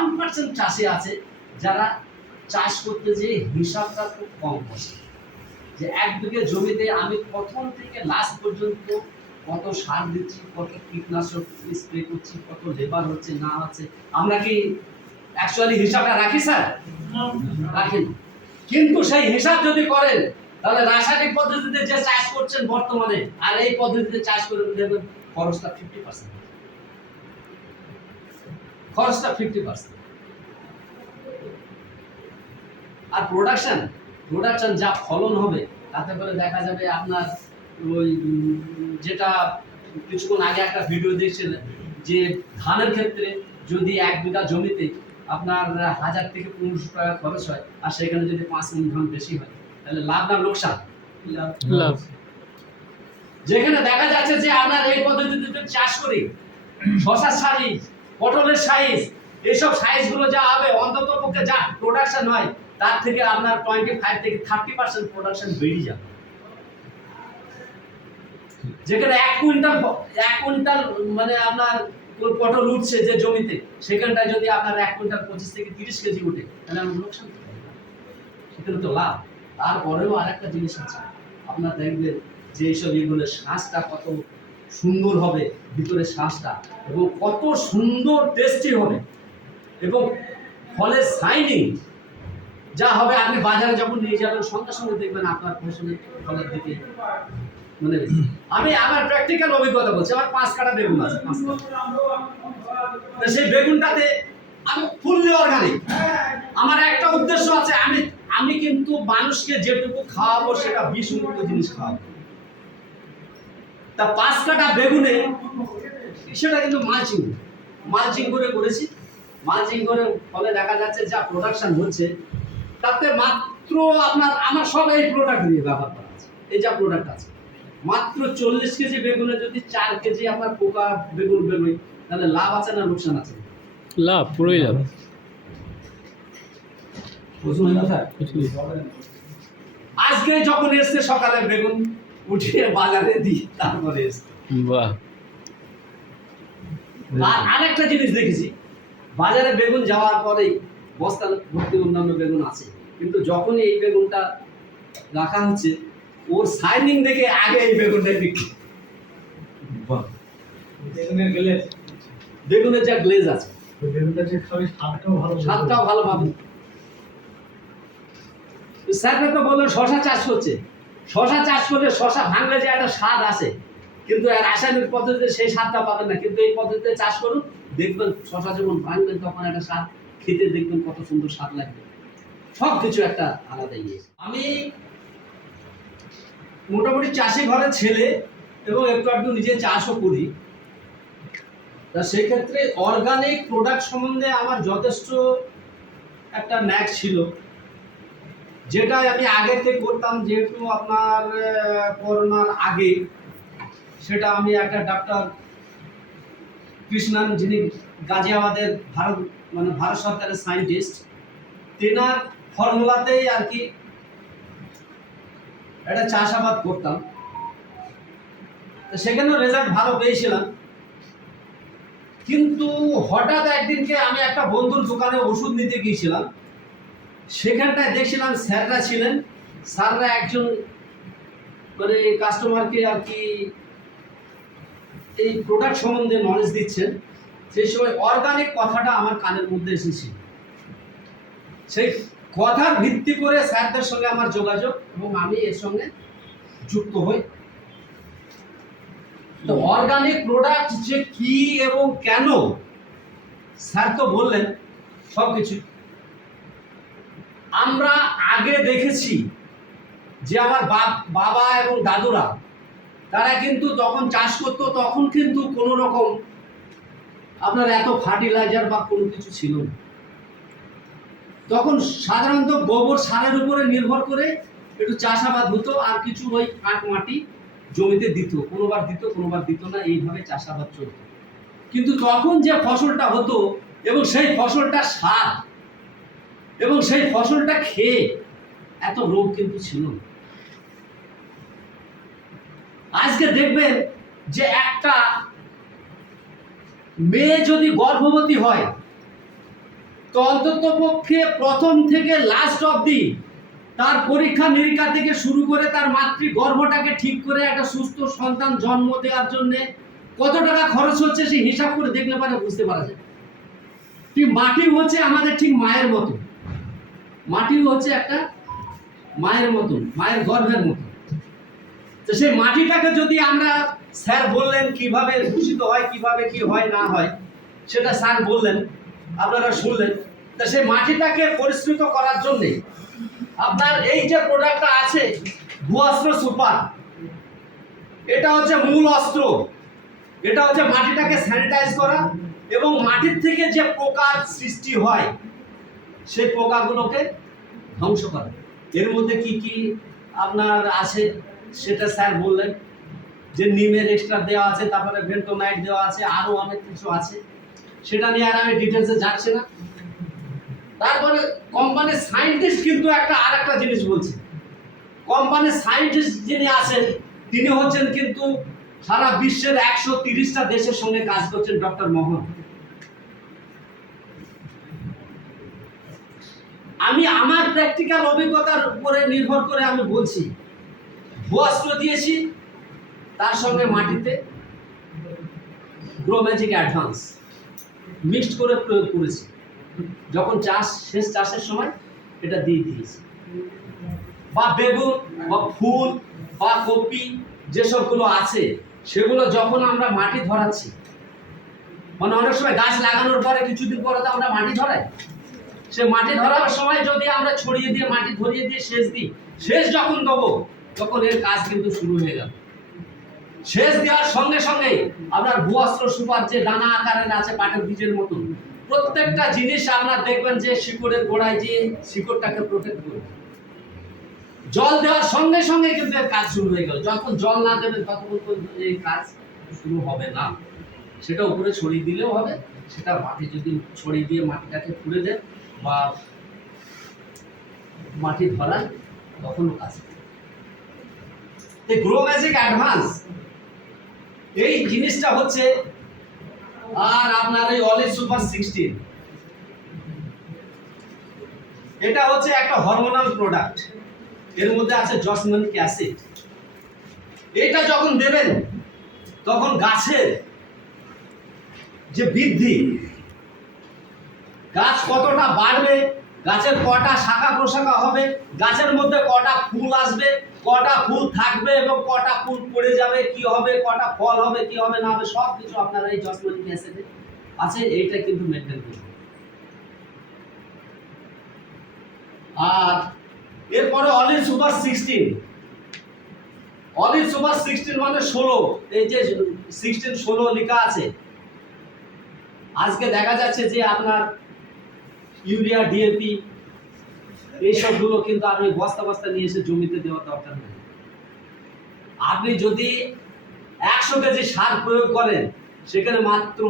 One percent চাষি আছে যারা চাষ করতে যেয়ে হিসাবটা খুব কম বসে। যে এক বিঘে জমিতে আমি প্রথম থেকে লাস্ট পর্যন্ত কত সার দিচ্ছি কত কীটনাশক স্প্রে করছি কত লেবার হচ্ছে না হচ্ছে আমরা কি অ্যাকচুয়ালি হিসাবটা রাখি স্যার? রাখেন কিন্তু সেই হিসাব যদি করেন তাহলে রাসায়নিক পদ্ধতিতে যে চাষ করছেন বর্তমানে আর এই পদ্ধতিতে চাষ করে দেখবেন খরচটা ফিফটি পার্সেন্ট খরচটা ফিফটি পার্সেন্ট আর প্রোডাকশন প্রোডাকশন যা ফলন হবে তাতে করে দেখা যাবে আপনার ওই যেটা কিছুক্ষণ আগে একটা ভিডিও দেখছিলেন যে ধানের ক্ষেত্রে যদি এক বিঘা জমিতে আপনার হাজার থেকে পনেরোশো টাকা খরচ হয় আর সেখানে যদি পাঁচ মন ধান বেশি হয় তাহলে লাভ না লোকসান? লাভ। যেখানে দেখা যাচ্ছে যে আপনার এই পদ্ধতিতে যদি চাষ করি শশার সাইজ পটলের সাইজ এইসব সাইজগুলো যা হবে, অন্তত পক্ষে যা প্রোডাকশন হয়, তার থেকে আপনার টোয়েন্টি ফাইভ থেকে থার্টি পার্সেন্ট প্রোডাকশন বেড়ে যাবে। যেখানে এক কুইন্টাল এক কুইন্টাল মানে আপনার পটল উঠছে যে জমিতে, সেখানটায় যদি আপনার এক কুইন্টাল পঁচিশ থেকে তিরিশ কেজি উঠে, তাহলে লোকসান সেখানে তো লাভ। তারপরেও আরেকটা জিনিস আছে। আপনার দেখবেন যে এইসব এগুলো শ্বাসটা কত সুন্দর হবে ভিতরে শ্বাসটা এবং কত সুন্দর টেস্টি হবে। এবং ফলের সাইনিং যা হবে আপনি বাজারে যখন নিয়ে যাবেন, সঙ্গে সঙ্গে দেখবেন আপনার ফসলের ফলের দিকে। মানে আমি আমার প্র্যাকটিক্যাল অভিজ্ঞতা বলছি, আমার পাঁচ কাটা বেগুন আছে, পাঁচ সেই বেগুনটাতে আমি ফুললি অর্গানিক আমার একটা উদ্দেশ্য আছে, আমি আমি কিন্তু মানুষকে যেটুকু খাওয়াবো, সেটা বিষমুক্ত জিনিস খাওয়াবো। তা পাঁচ কাটা বেগুনে সেটা কিন্তু মালচিং মালচিং করে করেছি। মালচিং করে ফলে দেখা যাচ্ছে যা প্রোডাকশন হচ্ছে তাতে মাত্র আপনার আমার সব এই প্রোডাক্ট নিয়ে ব্যবহার করা আছে এই যা প্রোডাক্ট আছে। মাত্র চল্লিশ কেজি বেগুনে যদি চার কেজি আপনার পোকা বেগুন বেরোয় তাহলে লাভ আছে না লোকসান আছে? লাভ পুরোই লাভ। আজকে যখন এসছে সকালে বেগুন উঠিয়ে বাজারে দিই তারপরে এসছে বাহ। আর আরেকটা জিনিস দেখেছি বাজারে বেগুন যাওয়ার পরেই বস্তা ভর্তি অন্যান্য বেগুন আছে। কিন্তু যখনই এই বেগুনটা রাখা হচ্ছে ওর সাইনিং দেখে আগে এই বেগুনটা বিক্রি। বেগুনের যা গ্লেজ আছে। স্বাদটাও ভালো পাবেন স্যাররা তো বলল শশা চাষ করছে শশা চাষ করলে শশা ভাঙলে যে একটা স্বাদ আছে। কিন্তু রাসায়নিক পদ্ধতিতে সেই স্বাদটা পাবেন না। কিন্তু এই পদ্ধতিতে চাষ করুন, দেখবেন শশা যখন ভাঙবেন তখন একটা স্বাদ, খেতে দেখবেন কত সুন্দর স্বাদ লাগবে। সব কিছু একটা আলাদা ইয়ে। আমি মোটামুটি চাষি ঘরের ছেলে এবং একটু একটু নিজে চাষও করি। তা সেক্ষেত্রে অর্গানিক প্রোডাক্ট সম্বন্ধে আমার যথেষ্ট একটা ন্যাক ছিল। যেটা আমি আগে থেকে করতাম, যেহেতু আপনার করোনার আগে, সেটা আমি একটা ডাক্তার কৃষ্ণান, যিনি গাজিয়াবাদের ভারত মানে ভারত সরকারের সায়েন্টিস্ট তেনার ফর্মুলাতেই আর কি একটা চাষাবাদ করতাম। সেখানেও রেজাল্ট ভালো পেয়েছিলাম। কিন্তু হঠাৎ একদিনকে আমি একটা বন্ধুর দোকানে ওষুধ নিতে গিয়েছিলাম। সেখানটায় দেখছিলাম স্যাররা ছিলেন। স্যাররা একজন মানে কাস্টমারকে আর কি এই প্রোডাক্ট সম্বন্ধে নলেজ দিচ্ছেন। সেই সময় অর্গানিক কথাটা আমার কানের মধ্যে এসেছিল সেই কথার ভিত্তি করে স্যারদের সঙ্গে আমার যোগাযোগ এবং আমি এর সঙ্গে যুক্ত হই। তো অর্গানিক প্রোডাক্ট যে কি এবং কেন, স্যার তো বললেন সব কিছু আমরা আগে দেখেছি যে আমার বাপ- বাবা এবং দাদুরা, তারা কিন্তু তখন চাষ করতো, তখন কিন্তু কোনো রকম আপনার এত ফার্টিলাইজার বা কোনো কিছু ছিল না। তখন সাধারণত গোবর সারের উপরে নির্ভর করে একটু চাষাবাদ হতো আর কিছু ওই কাঠ মাটি জমিতে দিত, কোনোবার দিত কোনোবার দিত না, এইভাবে চাষাবাদ চলতো। কিন্তু তখন যে ফসলটা হতো এবং সেই ফসলটা সার এবং সেই ফসলটা খেয়ে এত রোগ কিন্তু ছিল আজকে দেখবেন যে একটা মেয়ে যদি গর্ভবতী হয়, তো অন্তত পক্ষে প্রথম থেকে লাস্ট অবধি তার পরীক্ষা নিরীক্ষা থেকে শুরু করে তার মাতৃ গর্ভটাকে ঠিক করে একটা সুস্থ সন্তান জন্ম দেওয়ার জন্য কত টাকা খরচ হচ্ছে সেই হিসাব করে দেখলে পারে বুঝতে পারা যায়। ঠিক মাটি হচ্ছে আমাদের ঠিক মায়ের মতো। মাটি হচ্ছে একটা মায়ের মতন, মায়ের গর্ভের মতো তো সেই মাটিটাকে যদি আমরা স্যার বললেন কীভাবে দূষিত হয়, কীভাবে কি হয়, না হয়, সেটা স্যার বললেন, আপনারা শুনলেন। তা সেই মাটিটাকে পরিষ্কৃত করার জন্যে আপনার এই যে প্রোডাক্টটা আছে ভূঅস্ত্র সুপার, এটা হচ্ছে মূল অস্ত্র। এটা হচ্ছে মাটিটাকে স্যানিটাইজ করা এবং মাটির থেকে যে পোকার সৃষ্টি হয় সেই পোকাগুলোকে ধ্বংস করে। এর মধ্যে কি কি আপনার আছে সেটা স্যার বললেন। যে নিমের এক্সট্রা দেওয়া আছে, তারপরে ভেন্টোনাইট দেওয়া আছে আরও অনেক কিছু আছে। সেটা নিয়ে আর আমি ডিটেলসে যাচ্ছি না। তারপরে কোম্পানির সায়েন্টিস্ট কিন্তু একটা আর একটা জিনিস বলছে। কোম্পানির সায়েন্টিস্ট যিনি আছেন, তিনি হচ্ছেন কিন্তু সারা বিশ্বের একশো তিরিশটা দেশের সঙ্গে কাজ করছেন ডক্টর মোহন আমি আমার প্র্যাকটিক্যাল অভিজ্ঞতার উপরে নির্ভর করে আমি বলছি। ভুয়াস্ত্র দিয়েছি, তার সঙ্গে মাটিতে গ্রো ম্যাজিক অ্যাডভান্স মিক্সড করে প্রয়োগ করেছি। যখন চাষ, শেষ চাষের সময় এটা দিয়ে দিয়েছি। বা বেগুন, বা ফুল, বা কপি যেসবগুলো আছে, সেগুলো যখন আমরা মাটি ধরাচ্ছি মানে অনেক সময় গাছ লাগানোর পরে কিছুদিন পরে তো আমরা মাটি ধরাই। সে মাটি ধরার সময় যদি আমরা ছড়িয়ে দিয়ে, মাটি ধরিয়ে দিয়ে সেচ দিই, সেচ যখন দেবো, তখন এর কাজ কিন্তু শুরু হয়ে গেল সেচ দেওয়ার সঙ্গে সঙ্গে আপনার ভূঅস্ত্র সুপার যে দানা আকারের আছে পাটের বীজের মতন প্রত্যেকটা জিনিস আপনার দেখবেন যে শিকড়ের গোড়ায় যে শিকড়টাকে প্রোটেক্ট করবে জল দেওয়ার সঙ্গে সঙ্গে কিন্তু এর কাজ শুরু হয়ে গেল। যখন জল না দেবেন ততক্ষণ এই কাজ শুরু হবে না। সেটা উপরে ছড়িয়ে দিলেও হবে, সেটা মাটি যদি ছড়িয়ে দিয়ে মাটিটাকে খুঁড়ে দেন বা মাটি ধরান তখনও কাজ। এই গ্রো ম্যাজিক অ্যাডভান্স এই জিনিসটা হচ্ছে আর আপনার এই অলিভ সুপার সিক্সটিন এটা হচ্ছে একটা হরমোনাল প্রোডাক্টের মধ্যে আছে জসমিনিক অ্যাসিড এটা যখন দেবেন, তখন গাছের যে বৃদ্ধি গাছ কতটা বাড়বে, গাছের কটা শাখা প্রশাখা হবে, গাছের মধ্যে কটা ফুল আসবে, কটা ফুল থাকবে এবং কটা ফুল পড়ে যাবে, কি হবে, কটা ফল হবে, কি হবে, না হবে সব কিছু আপনারা এই জসমিনিক অ্যাসিডে আছে, এইটা কিন্তু মেনটেন করবে আর এরপরে olive super sixteen olive super sixteen মানে ষোলো, এই যে সিক্সটিন ষোলো লেখা আছে। আজকে দেখা যাচ্ছে যে আপনার ইউরিয়া, ডিএপি, এইসবগুলো কিন্তু আপনি বস্তা বস্তা নিয়ে এসে জমিতে দেওয়ার দরকার নেই। আপনি যদি একশো কেজি সার প্রয়োগ করেন, সেখানে মাত্র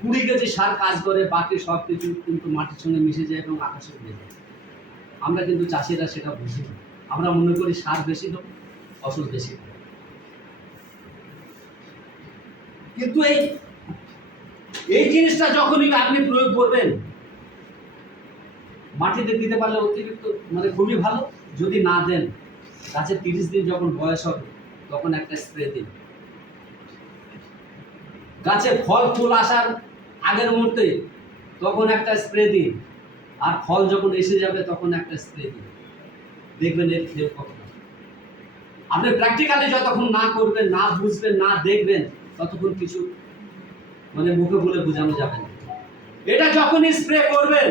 কুড়ি কেজি সার কাজ করে, বাকি সব কিছু কিন্তু মাটির সঙ্গে মিশে যায় এবং আকাশে উড়ে যায়। আমরা কিন্তু চাষিরা সেটা বুঝি না। আমরা মনে করি সার বেশি দেবো ফসল বেশি। কিন্তু এই এই জিনিসটা যখনই আপনি প্রয়োগ করবেন মাটিতে দিতে পারলে অতিরিক্ত মানে খুবই ভালো। যদি না দেন গাছের তিরিশ দিন যখন বয়স হবে, তখন একটা স্প্রে দিন। গাছে ফল, ফুল আসার আগের মুহূর্তে তখন একটা স্প্রে দিন। আর ফল যখন এসে যাবে, তখন একটা স্প্রে দিন। দেখবেন এর খেয়ে কখন আপনি প্র্যাকটিক্যালি যতক্ষণ না করবেন, না বুঝবেন, না দেখবেন, ততক্ষণ কিছু মানে মুখে বলে বোঝানো যাবে না। এটা যখনই স্প্রে করবেন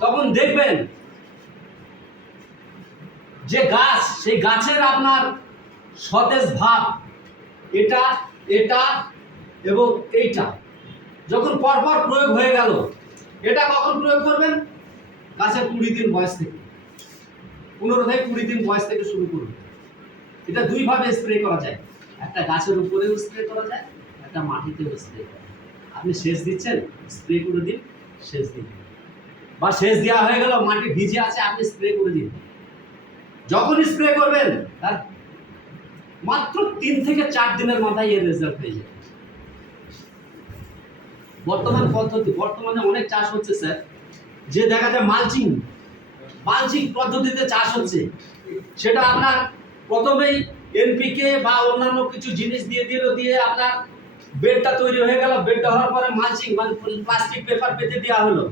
তখন দেখবেন যে গাছ, সেই গাছের আপনার সতেজ ভাব, এটা এটা এবং এইটা। যখন পরপর প্রয়োগ হয়ে গেল, এটা কখন প্রয়োগ করবেন? গাছের কুড়ি দিন বয়স থেকে। পনেরো থেকে কুড়ি দিন বয়স থেকে শুরু করুন। এটা দুইভাবে স্প্রে করা যায়। একটা গাছের উপরেও স্প্রে করা যায়, একটা মাটিতেও স্প্রে করা যায়। আপনি সেচ দিচ্ছেন স্প্রে করে দিন, সেচ দিন। বা সেচ দেওয়া হয়ে গেল, মাটি ভিজে আছে, আপনি স্প্রে করে দিন। যখন স্প্রে করবেন, তার মাত্র তিন থেকে চার দিনের মাথায় এর রেজাল্ট পেয়ে যাবে। বর্তমান পদ্ধতি, বর্তমানে অনেক চাষ হচ্ছে, স্যার। যে দেখা যায় মালচিং মালচিং পদ্ধতিতে চাষ হচ্ছে। সেটা আপনার প্রথমেই এনপিকে বা অন্যান্য কিছু জিনিস দিয়ে দিল, দিয়ে আপনার বেডটা তৈরি হয়ে গেল। বেডটা হওয়ার পরে মালচিং মানে প্লাস্টিক পেপার পেতে দেওয়া হলো।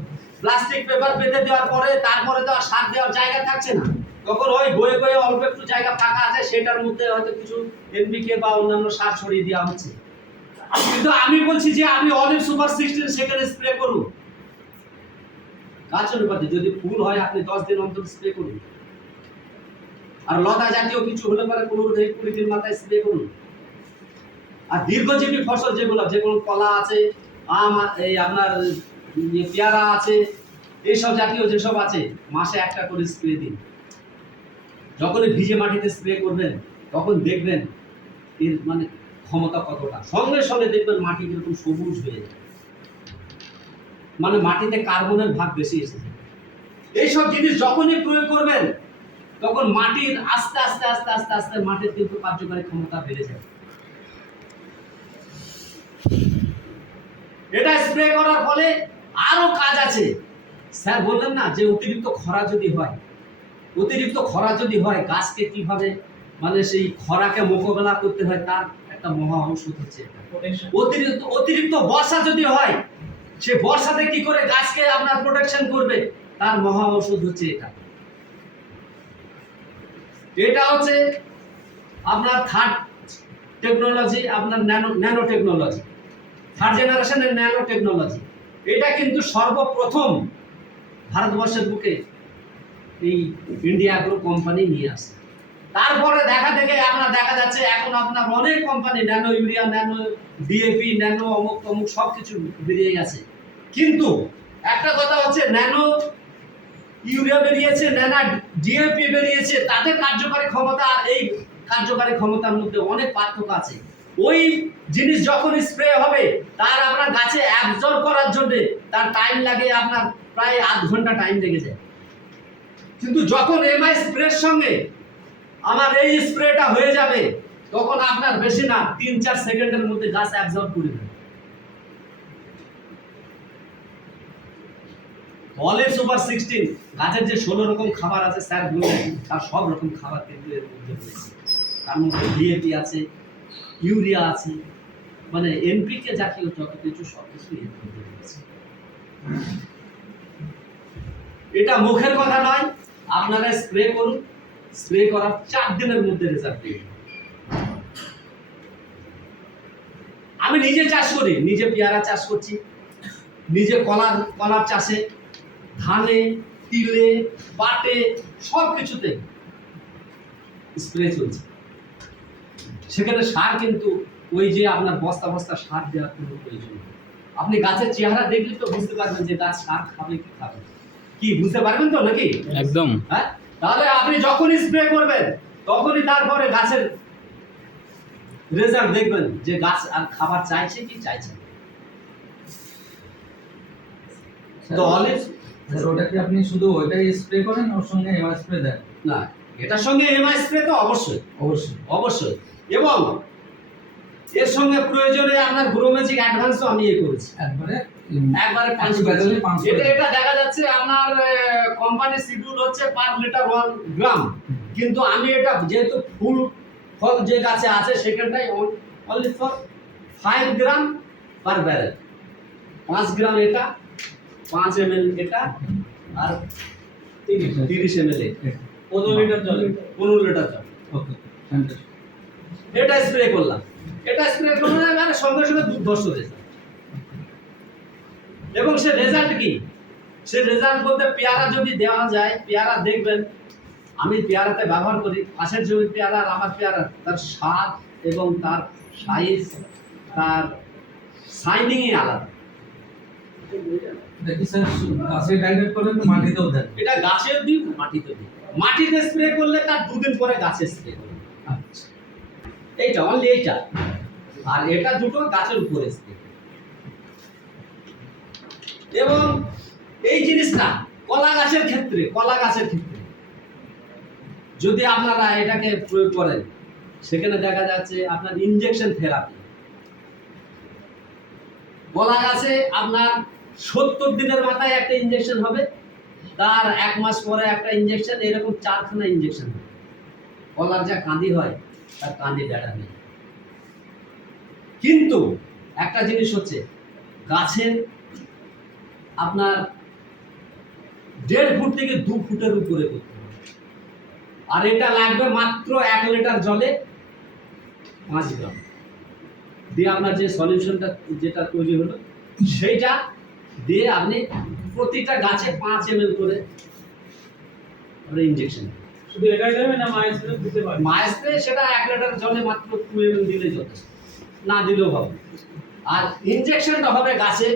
প্লাস্টিক পেপার পেতে দেওয়ার পরে তারপরে তো আর সার দেওয়ার জায়গা থাকছে না। তখন ওই বয়ে বয়ে অল্প একটু জায়গা ফাঁকা আছে, সেটার মধ্যে হয়তো কিছু এনপিকে বা অন্যান্য সার ছড়িয়ে দেওয়া হচ্ছে। কিন্তু আমি বলছি যে আপনি অলিভ সুপার সিক্সটিন সেখানে স্প্রে করুন গাছ অনুপাতে যদি ফুল হয়, আপনি দশ দিন অন্তর স্প্রে করুন। আর লতা জাতীয় কিছু হলে পরে পনেরো থেকে কুড়ি দিন মাথায় স্প্রে করুন। আর দীর্ঘজীবী ফসল যেগুলো যেগুলো কলা আছে, আম, এই আপনার পেয়ারা আছে, এইসব জাতীয় যেসব আছে, মাসে একটা করে স্প্রে দিন। যখনই ভিজে মাটিতে স্প্রে করবেন, তখন দেখবেন এর মানে ক্ষমতা কতটা। সঙ্গে সঙ্গে দেখবেন মাটি কীরকম সবুজ হয়ে যায়। মানে মাটিতে কার্বনের ভাগ বেশি এসেছে এইসব জিনিস যখনই প্রয়োগ করবেন, তখন মাটির আস্তে আস্তে আস্তে আস্তে আস্তে মাটির কিন্তু কার্যকারী ক্ষমতা বেড়ে যায়। এটা স্প্রে করার ফলে আরও কাজ আছে। স্যার বললেন না যে অতিরিক্ত খরা যদি হয় অতিরিক্ত খরা যদি হয় গাছকে কীভাবে মানে সেই খরাকে মোকাবেলা করতে হয় তার একটা মহা ঔষধ হচ্ছে অতিরিক্ত অতিরিক্ত বর্ষা যদি হয় সে বর্ষাতে কি করে গাছকে আপনার প্রোটেকশন করবে? তার মহা ঔষধ হচ্ছে এটা। এটা হচ্ছে আপনার থার্ড টেকনোলজি আপনার ন্যানো ন্যানো টেকনোলজি থার্ড জেনারেশনের ন্যানো টেকনোলজি এটা কিন্তু সর্বপ্রথম ভারতবর্ষের বুকে এই ইন্ডিয়া গ্রো কোম্পানি নিয়ে আসে। তারপরে দেখা থেকে আপনার দেখা যাচ্ছে, এখন আপনার অনেক company nano urea nano DAP nano অমুক তমুক সব কিছু বেরিয়ে গেছে। কিন্তু একটা কথা হচ্ছে ন্যানো ইউরিয়া বেরিয়েছে ন্যানো ডিএপি বেরিয়েছে, তাদের কার্যকারী ক্ষমতা আর এই কার্যকারী ক্ষমতার মধ্যে অনেক পার্থক্য আছে। ওই জিনিস যখন স্প্রে হবে, তার আপনার গাছে অ্যাবজর্ব করার জন্য তার টাইম লাগে আপনার প্রায় আধ ঘণ্টা টাইম লেগে যায় কিন্তু যখন এমআই স্প্রের সঙ্গে আমার এই স্প্রেটা হয়ে যাবে, তখন আপনার বেশি না, তিন চার সেকেন্ডের মধ্যে গাছ অ্যাবজর্ব করে দেবে। অলিভ সুপার সিক্সটিন গাছের যে ষোলো রকম খাবার আছে স্যার তার সব রকম খাবার কিন্তু এর মধ্যে রয়েছে। তার মধ্যে ডিএপি আছে ইউরিয়া আছে মানে এনপিকে জাতীয় যত কিছু সব কিছু এটা মুখের কথা নয়, আপনারা স্প্রে করুন স্প্রে করার চার দিনের মধ্যে রেজাল্ট পেয়ে আমি নিজে চাষ করি, নিজে পেয়ারা চাষ করছি, নিজে কলার কলার চাষে, ধানে, তিলে পাটে সব কিছুতে স্প্রে চলছে। সেখানে সার কিন্তু ওই যে আপনার বস্তা বস্তা সার দেওয়ার কোনো প্রয়োজন আপনি গাছের চেহারা দেখলে তো বুঝতে পারবেন যে গাছ সার খাবে কি খাবে। কি বুঝতে পারবেন তো নাকি? একদম। হ্যাঁ? তাহলে আপনি যখনই স্প্রে করবেন তখনই তারপরে গাছের রেজাল্ট দেখবেন যে গাছ আর খাবার চাইছে কি চাইছে তো অলিভ ওটা কি আপনি শুধু ওইটাই স্প্রে করেন ওর সঙ্গে এমআর স্প্রে দেন? না এটার সঙ্গে এমআই স্প্রে তো অবশ্যই। অবশ্যই। অবশ্যই। এবং এর সঙ্গে প্রয়োজনে আপনার গ্রোমেজিক অ্যাডভান্সও আমি এ করেছি। একবারে একবারে পাঁচ একশো পাঁচ এটা এটা দেখা যাচ্ছে আপনার কোম্পানি শিডিউল হচ্ছে পার লিটার ওয়ান গ্রাম। কিন্তু আমি এটা যেহেতু ফুল ফল যে গাছে আছে সেখানটাই only for five gram per barrel পাঁচ গ্রাম এটা পাঁচ এম এল এটা আর তিরিশ। এম এল পনেরো লিটার জল। পনেরো লিটার জল। ওকে এটা স্প্রে করলাম। এটা স্প্রে করলে মানে সঙ্গে সঙ্গে দুর্ধর্ষ রেজাল্ট এবং সে রেজাল্ট কি? সে রেজাল্ট বলতে পেয়ারা যদি দেওয়া যায় পেয়ারা দেখবেন আমি পেয়ারাতে ব্যবহার করি পাশের জমির পেয়ারা আর আমার পেয়ারা তার স্বাদ এবং তার সাইজ তার শাইনিংই আলাদা। দেন। এটা গাছের দিক মাটিতে দিক মাটিতে স্প্রে করলে তার দুদিন পরে গাছে স্প্রে করবে। আচ্ছা এইটা অনলি এইটা আর এটা দুটো গাছের উপরে এবং এই জিনিসটা কলা গাছের ক্ষেত্রে, কলা গাছের ক্ষেত্রে। যদি আপনারা এটাকে প্রয়োগ করেন, সেখানে দেখা যাচ্ছে আপনার ইনজেকশন থেরাপি কলা গাছে আপনার সত্তর দিনের মাথায় একটা ইনজেকশন হবে, তার এক মাস পরে একটা ইঞ্জেকশন এরকম চারখানা ইঞ্জেকশন কলার যা কাঁদি হয় তার কাঁদি ডাটা নেই। কিন্তু একটা জিনিস হচ্ছে, গাছের আপনার দেড় ফুট থেকে দু ফুটের উপরে করতে হবে। আর এটা লাগবে মাত্র এক লিটার জলে পাঁচ গ্রাম। দিয়ে আপনার যে সলিউশনটা যেটা তৈরি হলো, সেইটা দিয়ে আপনি প্রতিটা গাছে পাঁচ এম করে ইঞ্জেকশন শুধু এটাই দেবে না মায়ের দিতে পারে? মায়ের স্প্রে সেটা এক লিটার জলে মাত্র টু এম দিলে যথেষ্ট। না দিলেও হবে। আর ইনজেকশনটা হবে গাছে।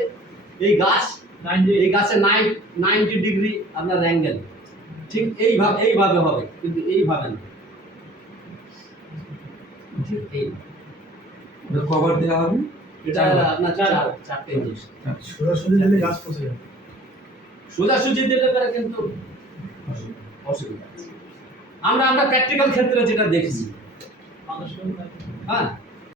এই গাছ নাইনটি এই গাছে নাইন নাইনটি ডিগ্রি আপনার অ্যাঙ্গেল ঠিক এইভাবে এইভাবে হবে। কিন্তু এইভাবে না। ঠিক এই কভার দেওয়া হবে? এটা আপনার চার চারটে ইঞ্জেকশন সোজাসুজি দিলে গাছ পচে যাবে। সোজাসুজি দিলে পরে কিন্তু অসুবিধা আছে। আমরা আমরা প্র্যাকটিক্যাল ক্ষেত্রে যেটা দেখছি। হ্যাঁ?